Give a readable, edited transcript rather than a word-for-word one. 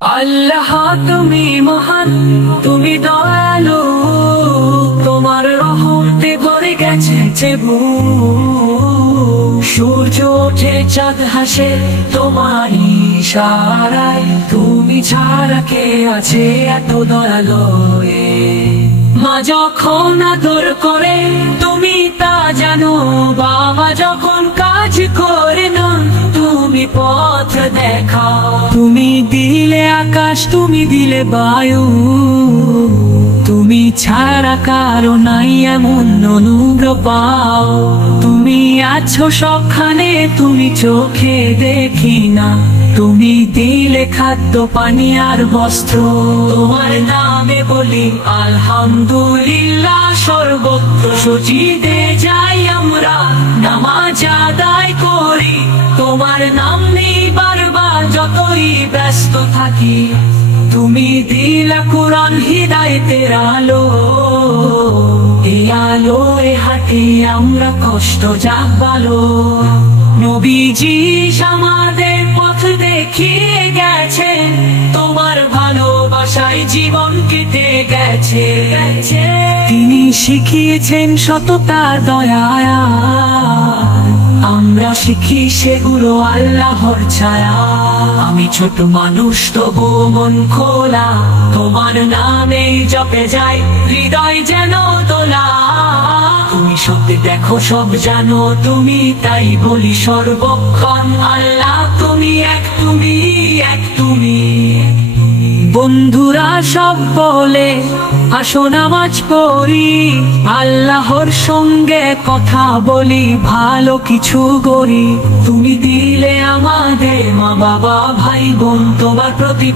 আল্লাহ তুমি মহান, তুমি দয়ালু, তোমার রহমতে ভরে গেছে চেবু। সূর্য ওঠে চাঁদ হাসে তোমার ইশারায়, তুমি ছাড়া কে আছে এত দয়ালু। মা যখন আদর করে তুমি তা জানো, বাবা যখন কাজ করে না তুমি পথ দেখাও। তুমি দিলে আকাশ, তুমি দিলে বায়ু, তুমি ছাড়া কারো নাই এমন অনুগ্রহ পাও। তুমি আছো সবখানে, তুমি চোখে দেখি না, তুমি দিলে খাদ্য পানি আর বস্ত্র। তোমার নামে বলি আলহামদুলিল্লাহ, সর্বত্র সজিদে যাই আমরা, নামাজ আদায় করি তোমার নাম নেই বারবার যতই ব্যস্ত থাকি। তুমি দিলা কুরআন হিদায়াতের আলো, এই আলোয় হাঁটি আমরা কষ্ট যাক ভালো। নবীজি আমাদের পথ দেখিয়ে গেছেন, তোমার ভালোবাসায় জীবন কেটে গেছে। তিনি শিখিয়েছেন সততার দয়া, আমরা শিখি সেগুলো আল্লাহর ছায়া। আমি ছোট মানুষ তবু মন খোলা, তোমার নামে জপে যাই হৃদয় যেন তোলা। তুমি সত্যি দেখো সব জানো, তুমি তাই বলি সর্বক্ষণ আল্লাহ তুমি এক, তুমি এক, তুমি। বন্ধুরা সব বলে আসো নামাজ পড়ি, আল্লাহর সঙ্গে কথা বলি, ভালো কিছু করি। তুমি দিলে আমাদের মা বাবা ভাই বোন, তোমার প্রতি